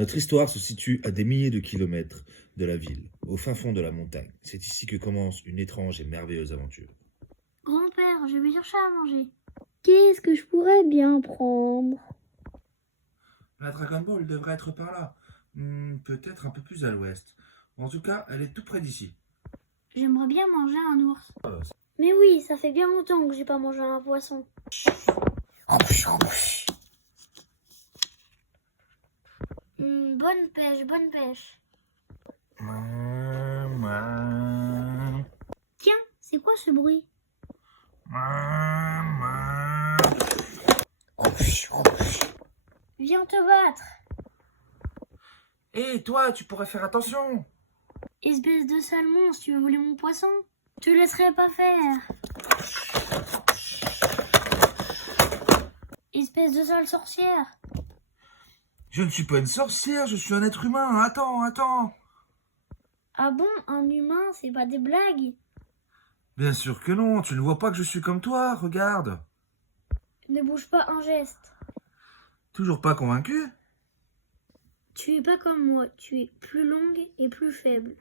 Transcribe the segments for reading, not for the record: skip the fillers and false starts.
Notre histoire se situe à des milliers de kilomètres de la ville, au fin fond de la montagne. C'est ici que commence une étrange et merveilleuse aventure. Grand-père, je vais chercher à manger. Qu'est-ce que je pourrais bien prendre? La Dragon Ball devrait être par là. Peut-être un peu plus à l'ouest. En tout cas, elle est tout près d'ici. J'aimerais bien manger un ours. Mais oui, ça fait bien longtemps que j'ai pas mangé un poisson. Bonne pêche, bonne pêche. Tiens, c'est quoi ce bruit? Viens te battre, Hé, toi, tu pourrais faire attention. espèce de sale monstre, tu veux voler mon poisson? Je te laisserai pas faire. Espèce de sale sorcière. Je ne suis pas une sorcière, je suis un être humain. Attends. Ah bon, un humain, c'est pas des blagues? Bien sûr que non, tu ne vois pas que je suis comme toi, regarde. Ne bouge pas un geste. Toujours pas convaincu? Tu es pas comme moi, tu es plus longue et plus faible.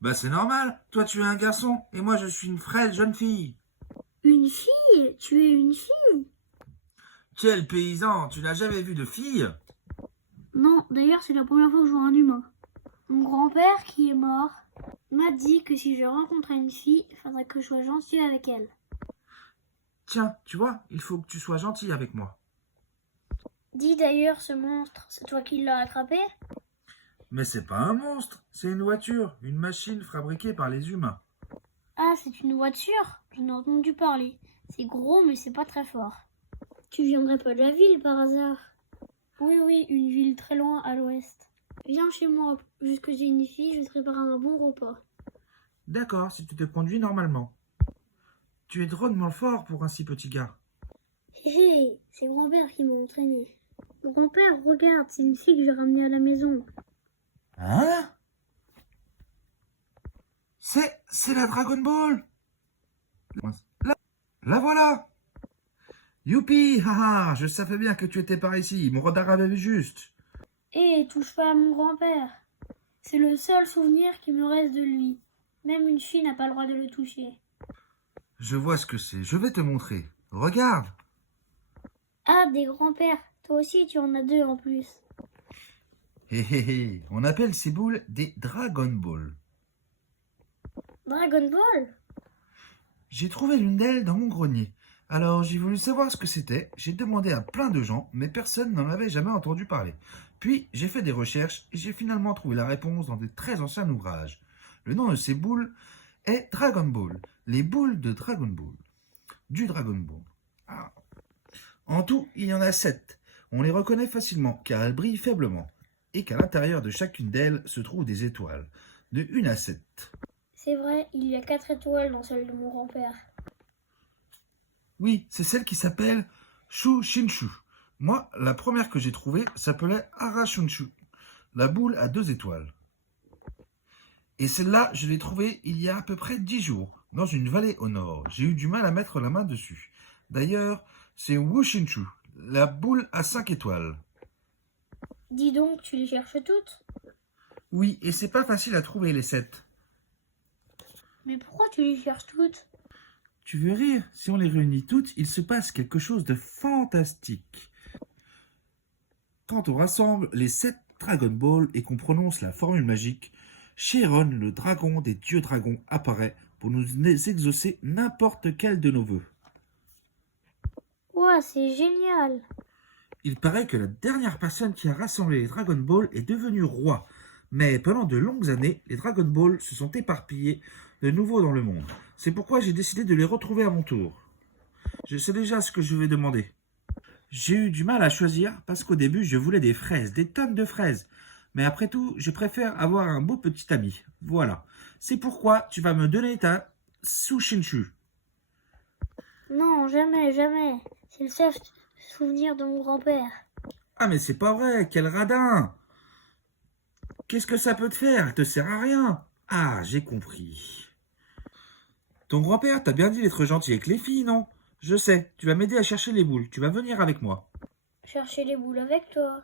Bah c'est normal, toi tu es un garçon et moi je suis une frêle jeune fille. Une fille? Tu es une fille? Quel paysan, tu n'as jamais vu de fille? Non, d'ailleurs c'est la première fois que je vois un humain. Mon grand-père, qui est mort, m'a dit que si je rencontrais une fille, il faudrait que je sois gentil avec elle. Tiens, tu vois, il faut que tu sois gentil avec moi. Dis d'ailleurs, ce monstre, c'est toi qui l'as attrapé? Mais c'est pas un monstre, c'est une voiture, une machine fabriquée par les humains. Ah, c'est une voiture? J'en ai entendu parler. C'est gros, mais c'est pas très fort. Tu viendrais pas de la ville par hasard? Oui, une ville très loin à l'ouest. Viens chez moi, jusque j'ai une fille, je vais te préparer un bon repas. D'accord, si tu te conduis normalement. Tu es drôlement fort pour un si petit gars. Hé hé, c'est grand-père qui m'a entraîné. Grand-père, regarde, c'est une fille que j'ai ramenée à la maison. Hein? C'est la Dragon Ball! La voilà! Youpi! Haha! Je savais bien que tu étais par ici, mon radar avait vu juste. Hé, touche pas à mon grand-père. C'est le seul souvenir qui me reste de lui. Même une fille n'a pas le droit de le toucher. Je vois ce que c'est, je vais te montrer. Regarde! Ah, des grands-pères. Toi aussi, tu en as deux en plus. Hé hé hé, on appelle ces boules des Dragon Ball. Dragon Ball? J'ai trouvé l'une d'elles dans mon grenier. Alors j'ai voulu savoir ce que c'était, j'ai demandé à plein de gens, mais personne n'en avait jamais entendu parler. Puis j'ai fait des recherches et j'ai finalement trouvé la réponse dans des très anciens ouvrages. Le nom de ces boules est Dragon Ball, les boules de Dragon Ball, du Dragon Ball. Ah. En tout, il y en a 7. On les reconnaît facilement car elles brillent faiblement et qu'à l'intérieur de chacune d'elles se trouvent des étoiles, de 1 à 7. C'est vrai, il y a 4 étoiles dans celle de mon grand-père. Oui, c'est celle qui s'appelle Shu Shinshu. Moi, la première que j'ai trouvée s'appelait Arashunshu, la boule à 2 étoiles. Et celle-là, je l'ai trouvée il y a à peu près 10 jours, dans une vallée au nord. J'ai eu du mal à mettre la main dessus. D'ailleurs, c'est Wushinshu, la boule à 5 étoiles. Dis donc, tu les cherches toutes? Oui, et c'est pas facile à trouver les 7. Mais pourquoi tu les cherches toutes? Tu veux rire? Si on les réunit toutes, il se passe quelque chose de fantastique. Quand on rassemble les 7 Dragon Ball et qu'on prononce la formule magique, Chiron, le dragon des dieux dragons, apparaît pour nous exaucer n'importe quel de nos vœux. Ouah, c'est génial! Il paraît que la dernière personne qui a rassemblé les Dragon Ball est devenue roi. Mais pendant de longues années, les Dragon Ball se sont éparpillés de nouveau dans le monde. C'est pourquoi j'ai décidé de les retrouver à mon tour. Je sais déjà ce que je vais demander. J'ai eu du mal à choisir parce qu'au début, je voulais des fraises, des tonnes de fraises. Mais après tout, je préfère avoir un beau petit ami. Voilà. C'est pourquoi tu vas me donner ta Sushinshu. Non, jamais, jamais. C'est le seul souvenir de mon grand-père. Ah mais c'est pas vrai, quel radin! Qu'est-ce que ça peut te faire? Elle te sert à rien. Ah, j'ai compris. Ton grand-père t'a bien dit d'être gentil avec les filles, non? Je sais, tu vas m'aider à chercher les boules, tu vas venir avec moi. Chercher les boules avec toi.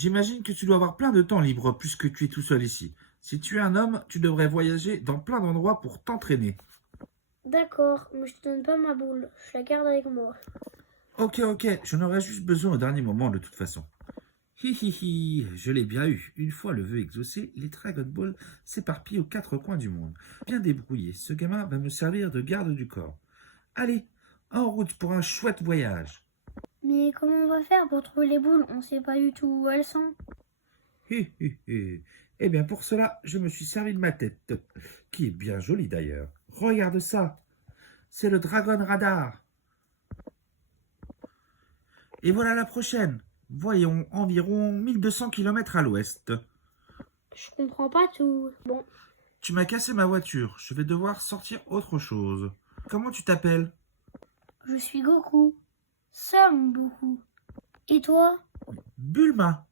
J'imagine que tu dois avoir plein de temps libre puisque tu es tout seul ici. Si tu es un homme, tu devrais voyager dans plein d'endroits pour t'entraîner. D'accord, mais je te donne pas ma boule. Je la garde avec moi. Ok, j'en aurais juste besoin au dernier moment de toute façon. Hi, je l'ai bien eu. Une fois le vœu exaucé, les Dragon Ball s'éparpillent aux quatre coins du monde. Bien débrouillé, ce gamin va me servir de garde du corps. Allez, en route pour un chouette voyage. Mais comment on va faire pour trouver les boules? On sait pas du tout où elles sont. Hi. Eh bien, pour cela, je me suis servi de ma tête, qui est bien jolie d'ailleurs. Regarde ça, c'est le Dragon Radar. Et voilà la prochaine. Voyons, environ 1200 km à l'ouest. Je comprends pas tout. Bon, Tu m'as cassé ma voiture, je vais devoir sortir autre chose. Comment tu t'appelles? je suis Goku. Son Goku. Et toi? Bulma.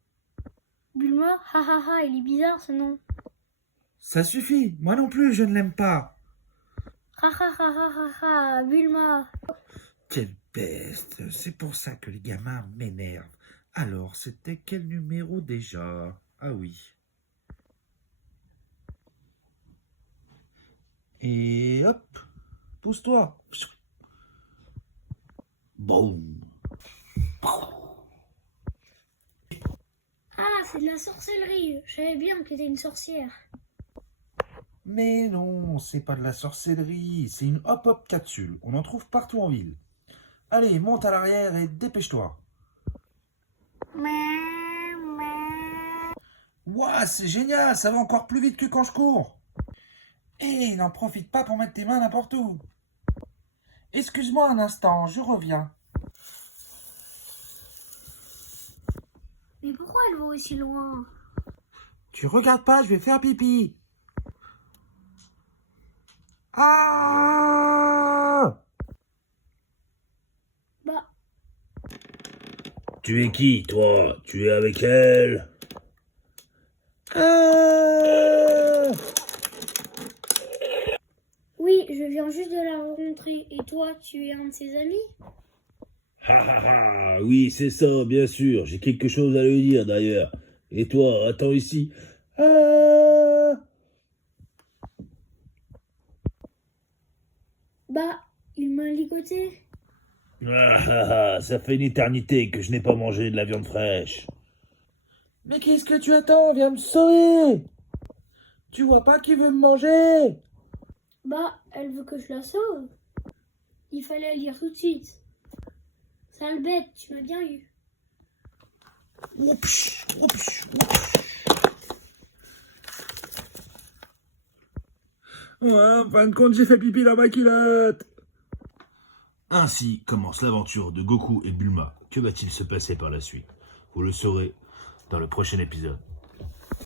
Bulma? Il est bizarre ce nom. Ça suffit, moi non plus je ne l'aime pas. Bulma. Quelle peste, c'est pour ça que les gamins m'énervent. Alors, c'était quel numéro déjà? Ah oui. Et hop, pousse-toi. Boum. Ah, c'est de la sorcellerie. Je savais bien que t'étais une sorcière. Mais non, c'est pas de la sorcellerie, c'est une hop-hop capsule. On en trouve partout en ville. Allez, monte à l'arrière et dépêche-toi. Ouah, c'est génial, ça va encore plus vite que quand je cours. Hé, n'en profite pas pour mettre tes mains n'importe où. Excuse-moi un instant, je reviens. Mais pourquoi elle va aussi loin? Tu regardes pas, je vais faire pipi. Ah! Bah, Tu es qui, toi? Tu es avec elle? Ah! oui, je viens juste de la rencontrer. Et toi, tu es un de ses amis? Oui, c'est ça, bien sûr. J'ai quelque chose à lui dire, d'ailleurs. Et toi, attends ici. Ah! Bah, il m'a ligoté. Ça fait une éternité que je n'ai pas mangé de la viande fraîche. Mais qu'est-ce que tu attends? Viens me sauver! Tu vois pas qu'il veut me manger? Bah, elle veut que je la sauve. Il fallait le dire tout de suite. Sale bête, tu m'as bien eu. Oups. Ouais, en fin de compte, j'ai fait pipi dans ma culotte. Ainsi commence l'aventure de Goku et Bulma. Que va-t-il se passer par la suite? Vous le saurez dans le prochain épisode.